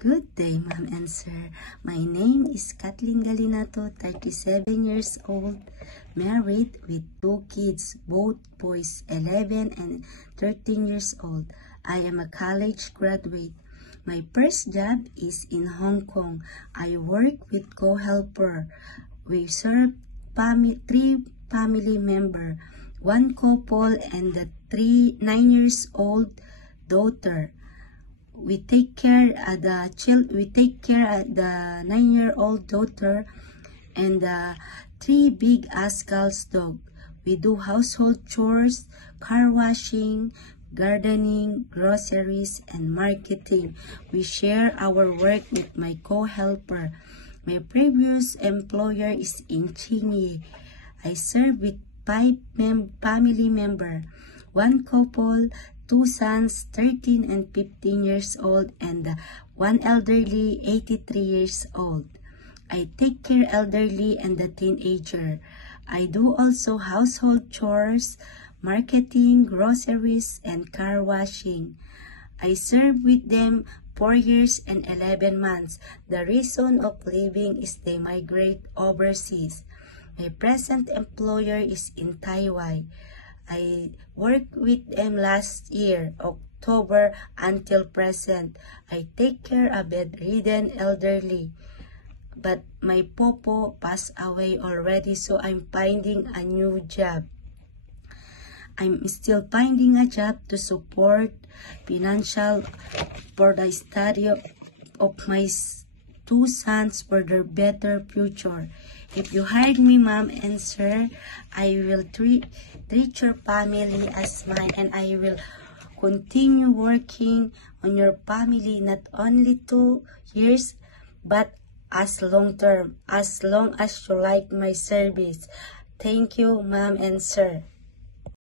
Good day, ma'am and sir. My name is Kathleen Galinato, 37 years old, married with 2 kids, both boys, 11 and 13 years old. I am a college graduate. My first job is in Hong Kong. I work with co-helper. We serve 3 family members, 1 couple and the 9 years old daughter. We take care of the 9-year-old daughter and the 3 big Ascal's dog. We do household chores, car washing, gardening, groceries, and marketing. We share our work with my co-helper. My previous employer is in Chinyi. I serve with 5 family members, 1 couple, 2 sons, 13 and 15 years old, and 1 elderly, 83 years old. I take care elderly and the teenager. I do also household chores, marketing, groceries, and car washing. I serve with them 4 years and 11 months. The reason of leaving is they migrate overseas. My present employer is in Taiwan. I worked with them last year, October until present. I take care of bedridden elderly. But my popo passed away already, so I'm finding a new job. I'm still finding a job to support financial for the study of my 2 sons for their better future. If you hired me, ma'am and sir, I will treat your family as mine, and I will continue working on your family not only 2 years, but as long term, as long as you like my service. Thank you, ma'am and sir.